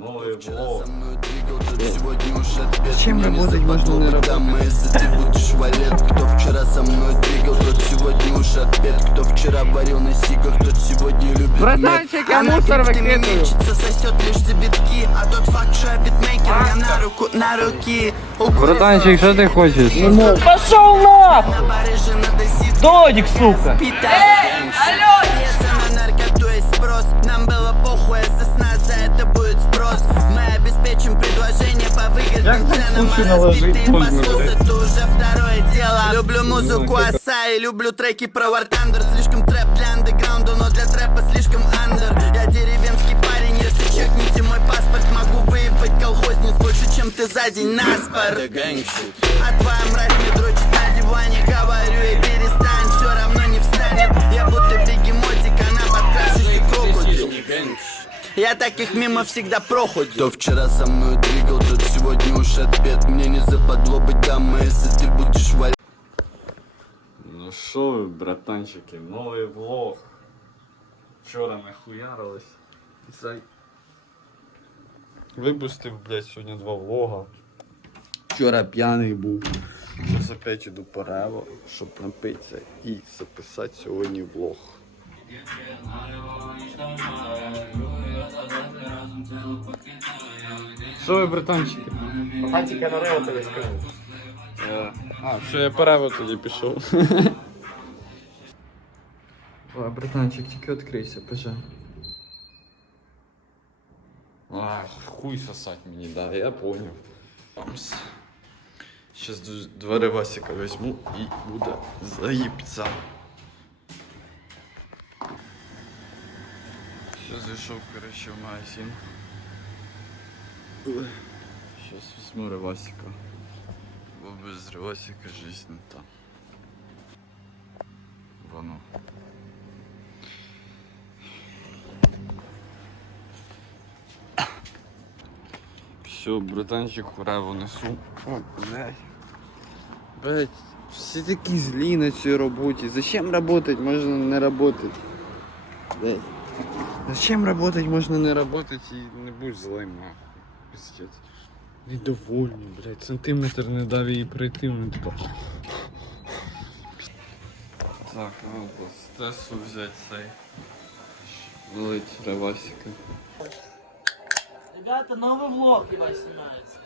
новый влог. Зачем работать можно не работать? Если ты будешь валет, кто вчера со мной двигал, тот сегодня уж отпет Кто вчера варил на сигах, тот сегодня любит Братанчик, я Она мусор мечется, сосет лишь за битки А тот факт, что я битмейкер, я на руку, на руки Братанчик, що ти хочеш? Пошел нахуй! Додик, сука! Эй, алло! По выгодным ценам А разбитые посуды, это уже второе дело. Люблю музыку оса и люблю треки про War Thunder. Слишком трэп для андеграунда, но для трэпа слишком андер Я деревенский парень, если чекните мой паспорт Могу выебать колхозниц больше, чем ты за день наспор. А твоя мразь мне дрочит на диване. Говорю и перестань, все равно не встанет. Я будто бегемотик, она подкрашусь и крокодил я таких мимо всегда проходил Кто вчера со мной двигал, тот сегодня уж отпет Мне не западло быть дамой, если ты будешь валять Ну що ви, братанчики, новий влог. Вчора нахуярились. Зай. Випустив, блядь, сьогодні два влога. Вчора п'яний був. Зараз опять іду по рево, щоб напитися і записати сьогодні влог. Що ви, братанчики? Хатика на рео тебе скажу. Е, А, все, я по рево тоді пішов. О, братанчик, тільки відкрийся, пожалуйста. А, хуй сосать мені, да, я понял. Сейчас два ревасика возьму и буду заебца. Все, зашел, короче, в магазин. Сейчас возьму ревасика. Бо без ревасика жизнь не та. Воно. Все, братанчик, реву несу. О, блядь. Блять, всі такі злі на цій роботі. Зачем работать, можна не работать. Блять. Зачем работать, можна не работать і не будь злим, нахуй. Пиздец. Недовольний, блять. Сантиметр не дав їй пройти, вони типа. Так, надо з тесу взять цей. Вилить ревасика. Ребята, новый влог, ебать, снимается.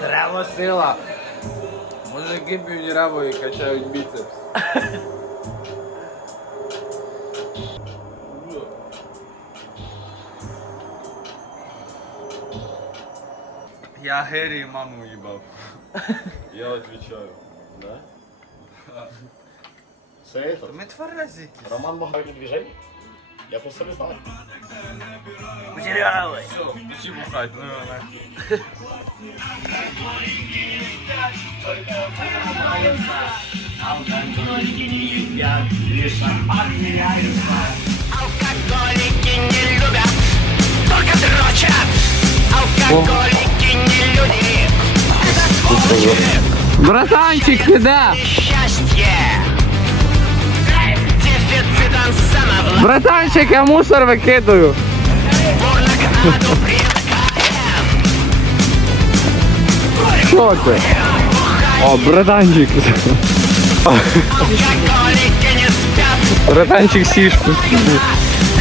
Треба сила. Мужики півніравої качають біцепс. Я Гэри маму уебал. Я отвечаю. Да? Це это? Ми тверезі. Роман Магарин движений? Я просто не знаю. Кучерявый. Все, печи бухать, ну. Алкоголики не любят, только дрочат Алкоголики не люди, это сволочи Братанчик, ти де? Счастье Братанчик, я мусор викидаю. Що ти? О, братанчик. Братанчик сішку.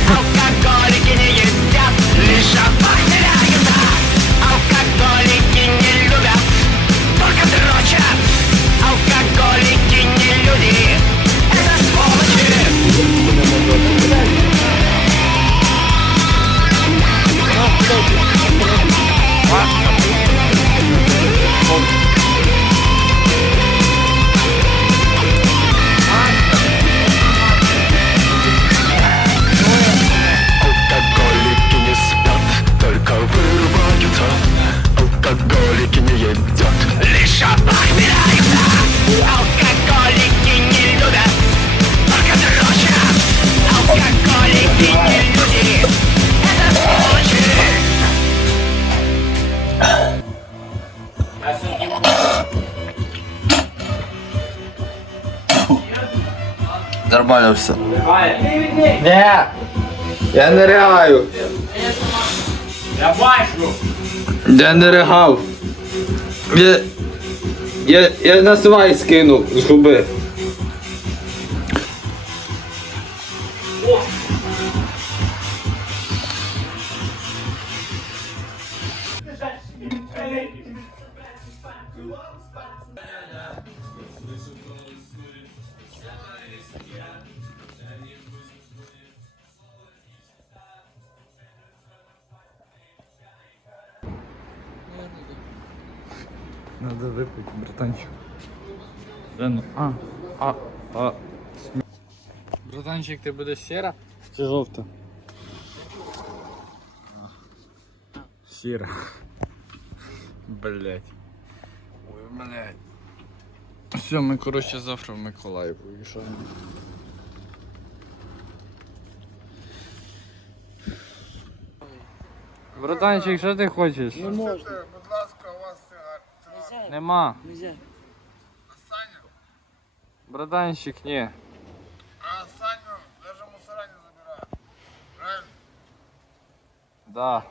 Алкоголики не едят, лишь Нормально все. Не! Я не ригаю. Я бачу! Я не ригав. Я, я, я на свай скинув з губи. Надо випити, братанчик. Да ну. А, а, а. Братанчик, ти будеш сіра чи жовта? Сіра. Блять. Ой, блять. Все, ми, коротше, завтра в Миколаїв виїжджаємо. Братанчик, що ти хочеш? Нельзя, Нема. нельзя. Братанчик, ні. А Саню даже мусора не забирают. Правильно? Да.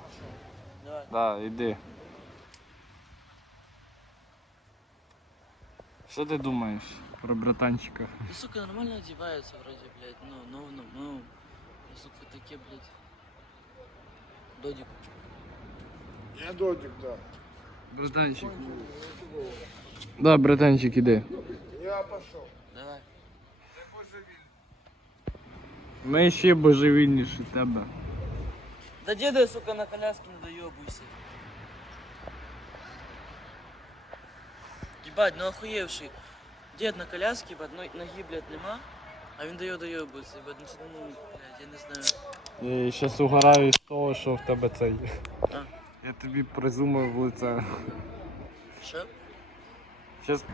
Давай. Да, іди. Що ти думаєш про братанчика? Ну, сука, нормально одеваются вроде, блядь. Ну, ну, ну, ну. Сука, такие, блядь. Додик. Я додик, да. Братанчик. Да, братанчик, іди. Я пошел. Давай. Ми ще божевільніші тебе. Да деда, сука, на коляске не доебывайся. Ебать, ну охуевший. Дед на коляске, ебать, но- ноги, блядь, нема. А він дає доєбується, ебать, ну це, ну, блядь, я не знаю. Я зараз угораю з того, що в тебе цей. А. Я тобі призумив в лице. Що? Сейчас.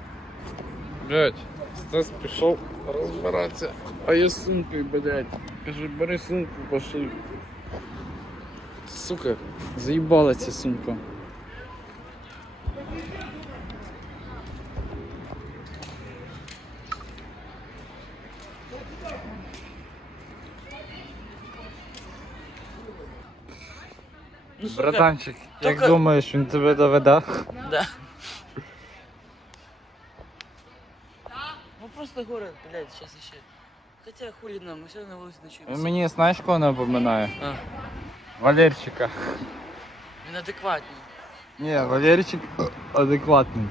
Блять, Стас пішов розбиратися. А я з сумкою, блять. Каже, бери сумку, пошли. Сука, заїбала ця сумка. Братанчик, як Тільки- думаєш, він тебе доведе? Да. Ну просто город, блядь, сейчас еще. Хотя хули нам, мы все на улице ночуем. Він мені знаєш кого напоминає? А, Валерчика. він адекватний. Ні, Валерчик адекватний.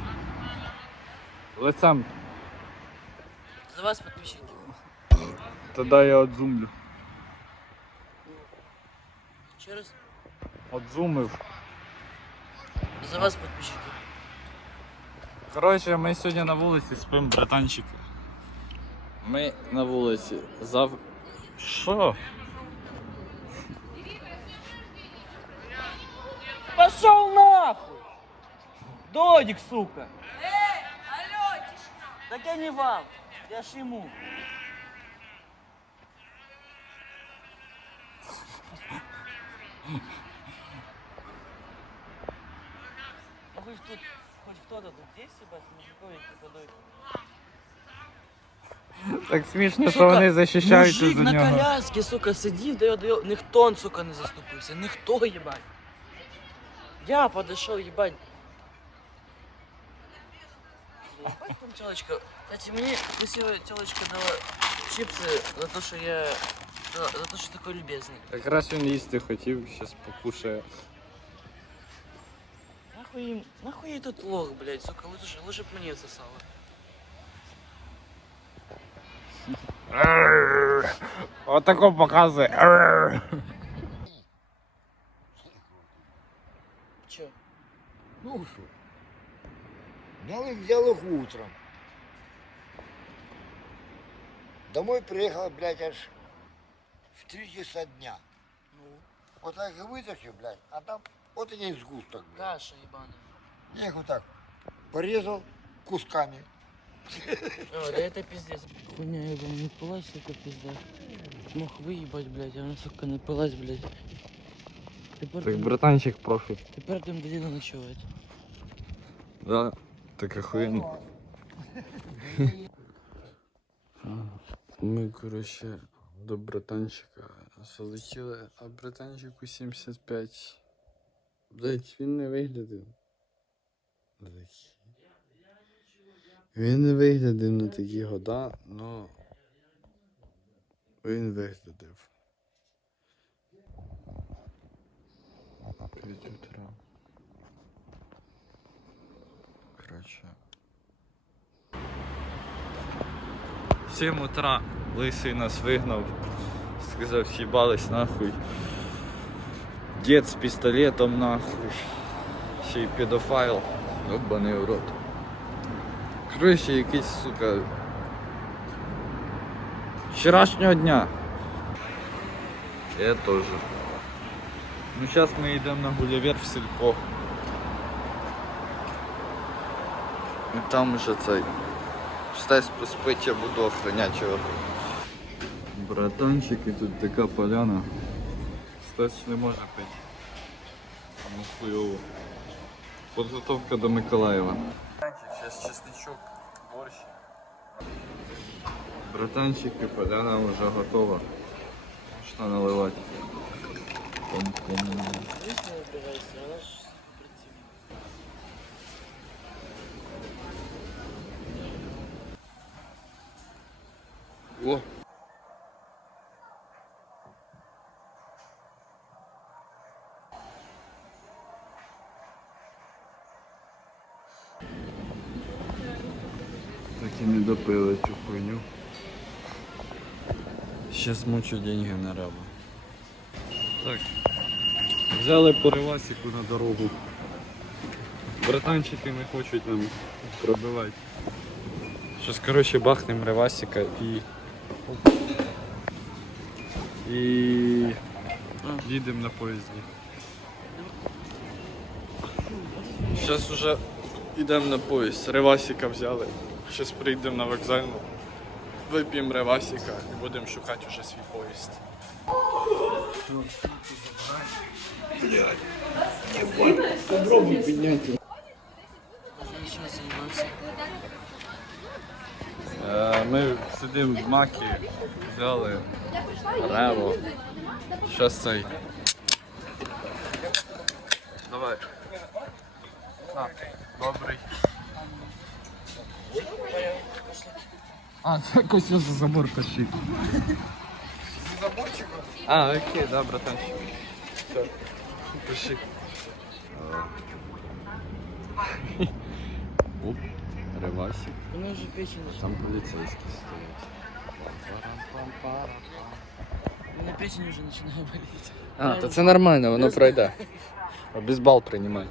Лицем. За вас подписчики. Тоді я отзумлю. Еще раз. Отзумив. За вас подписчики. Коротше, ми сьогодні на вулиці спимо, братанчик. Ми на вулиці. Зав. Що? Пошел нахуй! Додик, сука! Эй, алло, тишина! Так я не вам, я ж ему. Есть, ебать, мужиковик подой. Так смішно, що вони захищаються мужик за на нього. коляске, сука, сидів, дає, дає, ніхто, он, сука, не заступився, ніхто, єбать. Я подошел, ебать. Ебать там телочка. Кстати, мне красивая телочка дала чипсы за то, что я... За, за то, что такой любезный. Якраз він їсти хотів, зараз покушає. Нахуй. Нахуй тут лох, блядь, сука, лучше, лучше б мне сосала. Отако показує. Че? Ну что? Взял и взял их утром. Домой приехал, блядь, аж в три часа дня. Ну, Вот так и вытащил, блядь, а там вот и не сгусток, блядь. каша ебаная. Я их вот так порезал кусками. О, да это пиздец. Хуйня ебаная, не пылась, сука, пизда. Мог выебать, блядь, а она, сука, напилась, блядь. Тепер Так, там- братанчик профі. Тепер там до діда ночувати. Да, так охуєнно. Ми, коротше, до братанчика залетіли, а братанчику 75. Блять, він не виглядив. Він не виглядав на такі года, но він виглядав. П'ять утра. Коротше. 7 утра лисий нас вигнав. Сказав, съебались нахуй. Дед з пістолетом нахуй. Ще й педофайл. Ёбаний в рот. Коротше, якийсь, сука. Вчорашнього дня. Я теж. Ну зараз ми йдемо на Гулливер в сільпо. І там уже цей. Стась поспить, я буду охранять його. Братанчики, тут така поляна. Стась не може пити. Ну хуйово. Подготовка до Миколаєва. Сейчас чесничок, борщ. Братанчики, поляна вже готова. Можна наливати. Убирайся, она ж противна. О! Так і не допили цю хуйню. Ще смучу деньги на раба. Так. Взяли по ревасіку на дорогу. Братанчики не хочуть нам пробивати. Сейчас, короче, бахнем ревасика и... И... Їдемо на поїзді. Зараз уже йдемо на поїзд. Ревасика взяли. Зараз прийдемо на вокзальну. Вип'ємо ревасика і будемо шукати вже свій поїзд. Заебался. Е, Ми сидимо в макі, взяли рево. Щас цей. Давай. На, А, це якось за забор. За заборчиком? А, окей, да, братанчик. Все. Пиши. Оп, ревасик. У меня уже печень. Там полицейские стоят. У печень уже начинает болеть. А, то це нормально, воно пройде. Обезбал приймай.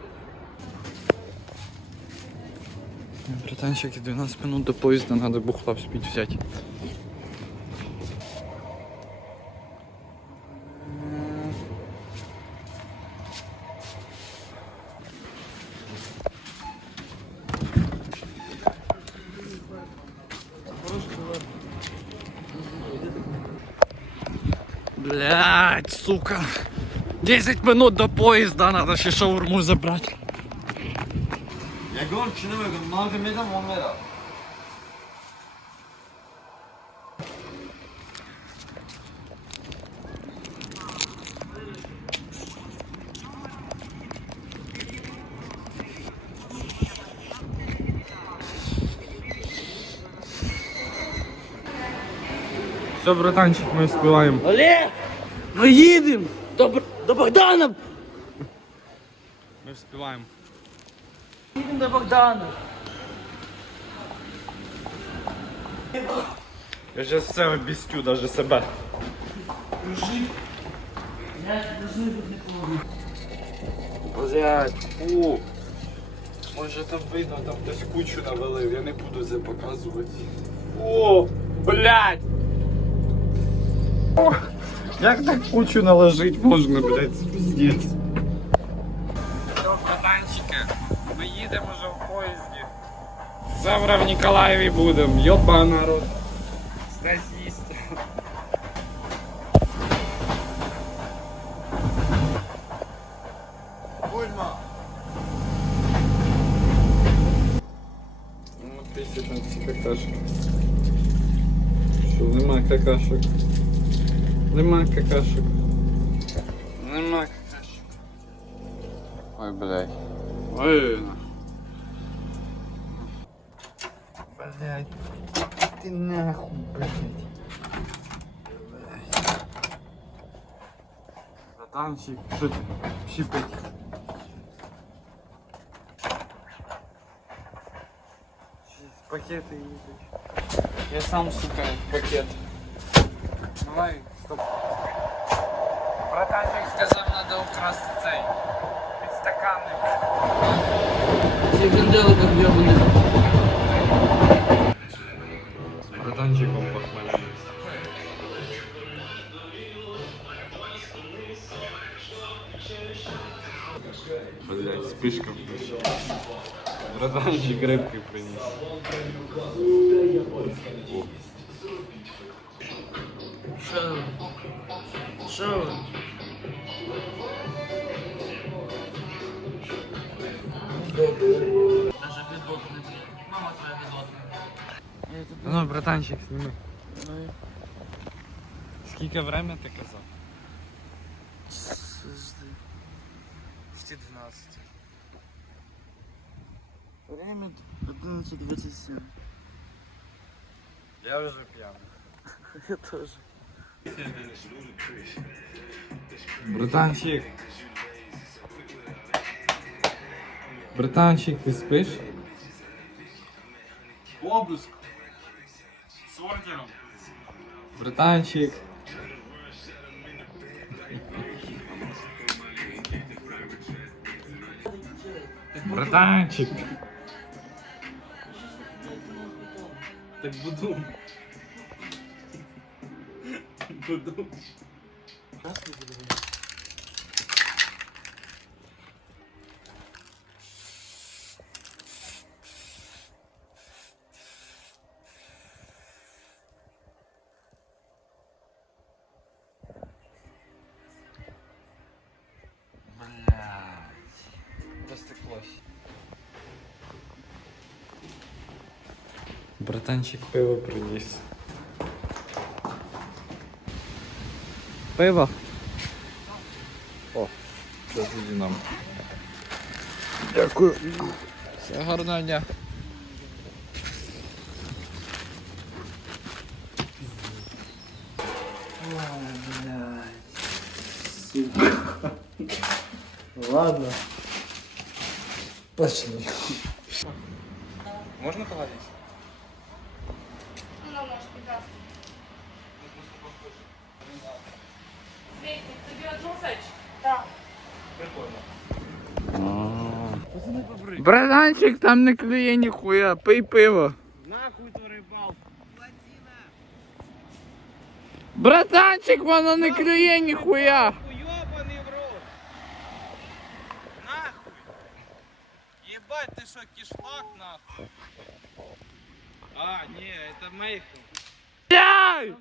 Братанчики, 12 минут до поезда, надо бухла вспеть взять. Блять, сука. 10 минут до поезда, надо ще шаурму забрати. Не вигодно, Магомедом Омера. Все, братанчик, ми співаємо. Олег! Мы едем! До, до Богдана! Ми співаємо. До Богдана! Я зараз все обістю, навіть себе. Блять, фу. Може там видно, там хтось кучу навалив, я не буду це показувати. О, блять! О, як так кучу наложить можна, блять, це піздець. Завтра в Ніколаєві будемо, йоба народ. Здесь їсть. Ну, каже. Що Нема какашок. Нема какашок. Нема какашок. Ой, блядь. Ой, Братанчик, что ты щипать? Пакеты едут. Я сам, сука, пакет. Давай, стоп. Братанчик сказав, надо украсти цей. Підстаканник. Ці гандели как ёбані. Вспышка включила. Братанчик рыбки принес. Що ви? Що ви? Даже бідбок не б'є. Мама твоя бідотна. Ну, братанчик, сними. І- Скільки время ти казав? Подожди. Почти 12. Время 11.27. Я вже п'яний. Я тоже. Братанчик. Братанчик, ти спиш? Обыск. С ордером. Братанчик. Братанчик. Так буду. Буду. Растеклось. Братанчик пиво приніс. Пиво? О, це тоді нам. Дякую. Все гарного дня. Ладно. Пошли. Можно поговорить? Братанчик, там не клює ніхуя, пий пиво. Нахуй то рибалку. Братанчик, воно не клює ніхуя. Уйобаний в рот. Нахуй. Ебать, ты что, кишлак нахуй? А, не, это Мейхл. Блядь!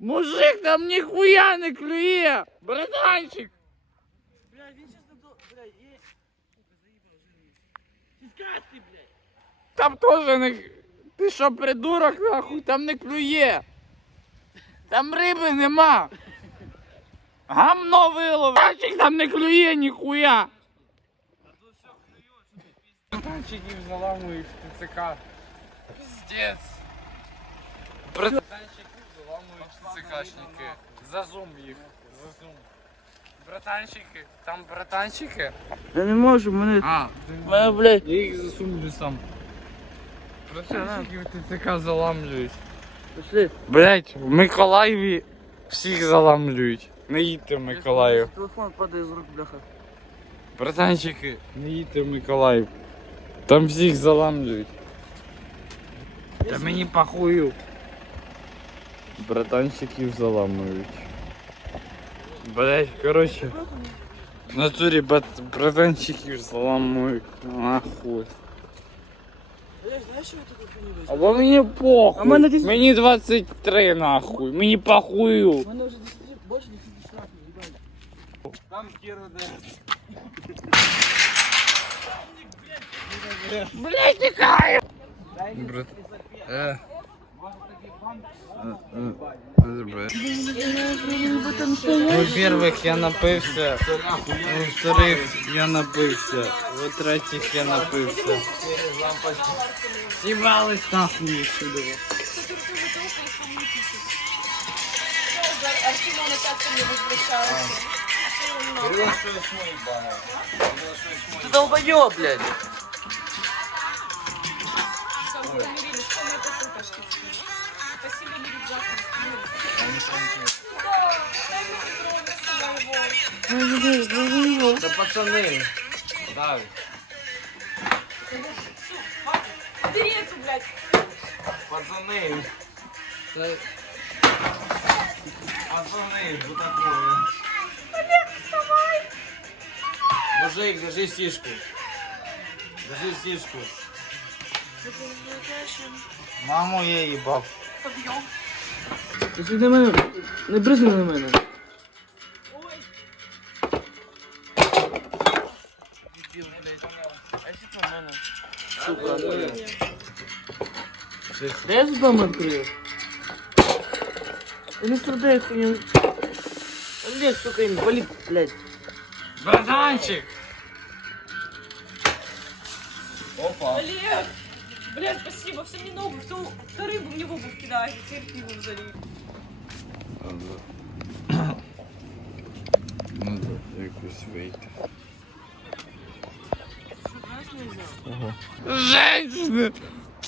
Мужик, там ніхуя не клює! Братанчик! Блядь, він щас Тискасти, блядь. Там теж не. Ти що, придурок, нахуй, там не клює. Там риби нема. Гамно вилов. Братанчик, там не клює ніхуя. Братанчиків заламують в ТЦК. Піздець. Братанчиків заламують ТЦКшники. Зазум їх. Зазум. Братанчики, там братанчики. Я не можу, мене... А, Мене, блядь. я їх засумлю сам. Братанчиків ТЦК заламлюють. Пішли. Блять, в Миколаєві всіх заламлюють. Не їдьте в Миколаїв. Телефон падає з рук, бляха. Братанчики, не їдьте в Миколаїв. Там всіх заламлюють. Та мені похую. Братанчиків заламують. Блять, короче. В натурі бат- братанчиків заламують. Нахуй. Блядь, знаєш, що я таке хуйню А бо мені похуй. А в мене десь- Мені 23 нахуй. Мені похую. У мене вже 10 більше 10 штрафів, їбать. Там Кира Блять, тікаю! Брат... Е. Во-первых, я напився. Во-вторых, я напився. Во-третьих, я напився. Сібались нахуй сюди. Артемон мне возвращается. Ты долбоёб, блядь. Це пацани. Так. Бери эту, блядь. Пацани. Це... Пацани, що такое? Мужик, держи сішку. Держи сішку. Маму я їбав. Побьем. Ти сюди мене. Не бризни на мене. Ой. Дебіл, блядь. А якщо на мене? Сука, ну. Де я дом відкрив? Вони страдають хуйню. Олег, сука, їм болить, блядь. Братанчик! Опа. Олег! Блядь, спасибо. Все мне на обувь. То, то рыбу мне в обувь кидаешь, а теперь пивом залить. Ну да, якось вийти. Женщины!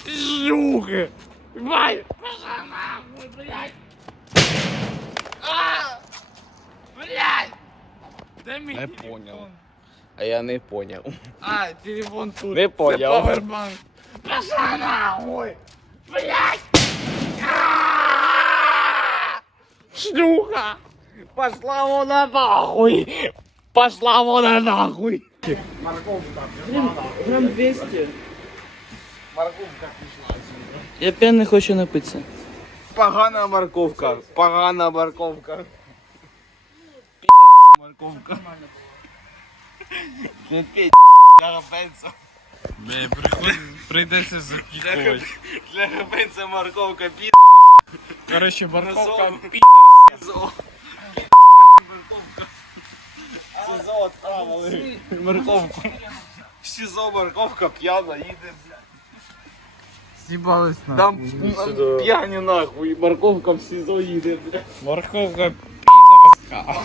Шлюхи! Вай! Пошла нахуй, блядь! А! Блядь! Дай мій Не понял. А я не понял. А, телефон тут. Не понял. Це. Пошла нахуй! Блядь! А! Шлюха! Пошла вона нахуй! Пошла вона нахуй! Грам 200. Я п'яний хочу напитися. Погана морковка. Погана морковка. Підарська морковка. Це п'ять для гапенця. Бля, приходь, прийдеться запікувати. Для гапенця морковка під. Короче, морковка СІЗО. СІЗО отправили. Морковку. В СІЗО морковка п'яна їде, блядь. З'їбались на. Там м, п'яні нахуй. Морковка в СІЗО їде, блядь. Морковка підерська.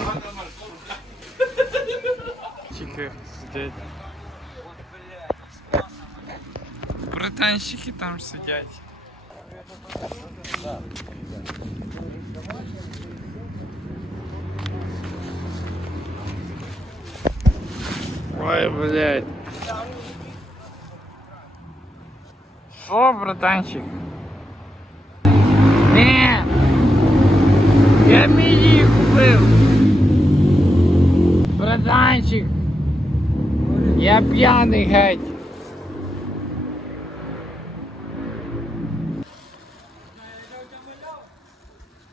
Чики сидять. Братанщики там сидять. Ой, блядь. Що, братанчик? Не! Я мені купив! Братанчик! Я п'яний геть!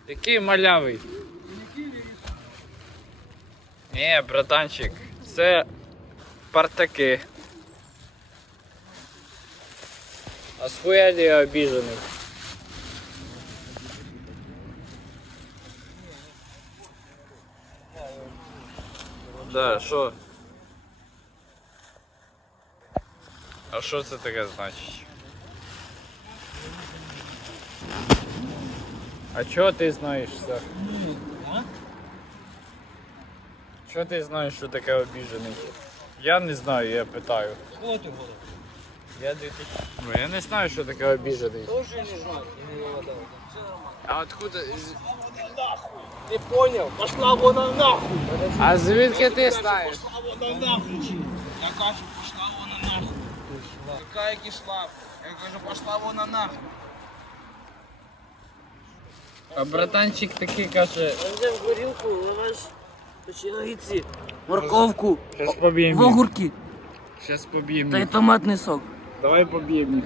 Який малявий? Ні, братанчик, це партаки. А схуяли я обіжений. Да, що? А що це таке значить? А чого ти знаєш це? Чого ти знаєш, що таке обіжений? Я не знаю, я питаю. Кого ти говориш? Я 2000. Ну я не знаю, що таке обіжений. Тоже не знаю. А откуда? з- Ти поняв? Пошла вона нахуй. А звідки ти знаєш? Пошла вона нахуй. чи? Я кажу, пошла вона нахуй. Яка кишла? Я кажу, пошла вона нахуй. А братанчик такий каже, Я взяв горілку, лаваш, печериці, морковку, зараз поб'ємо їх. огурки Зараз поб'ємо та й їх. томатний сок. Давай поб'ємо їх.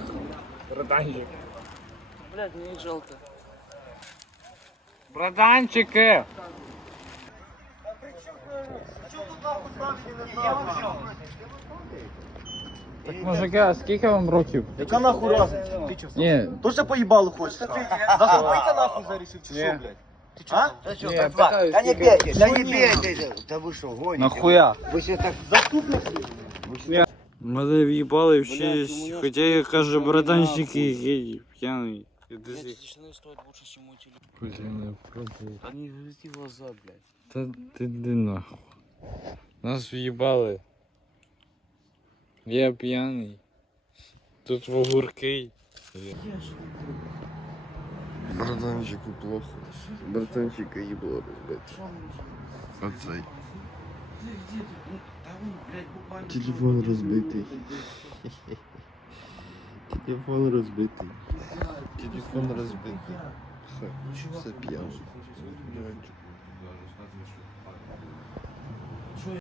Братанчик. Блядь, мені їх жалко. Братанчики! Так, мужики, а скільки вам років? Яка нахуй разниця? Ти чо? Ні, Точно поїбало хочеш? Заступиться нахуй зарішив, чи що, блядь? Ти чо? А? Да что, как два? Да не бейте, да не бейте. Да вы что, гоните? нахуя? Вы все так... Мене в'їбали в честь, хоча я кажу, братанчик і п'яний. Штаны стоят лучше, чем мой телефон. Блін, я пробую. Они глаза, глаза, блядь. Та ти де нахуй. Нас в'їбали. Я п'яний. Тут вогурки. Братанчику плохо. Братанчика їбло розбити. Оцей. Телефон розбитий. Телефон розбитий. Телефон розбитий. Все, все.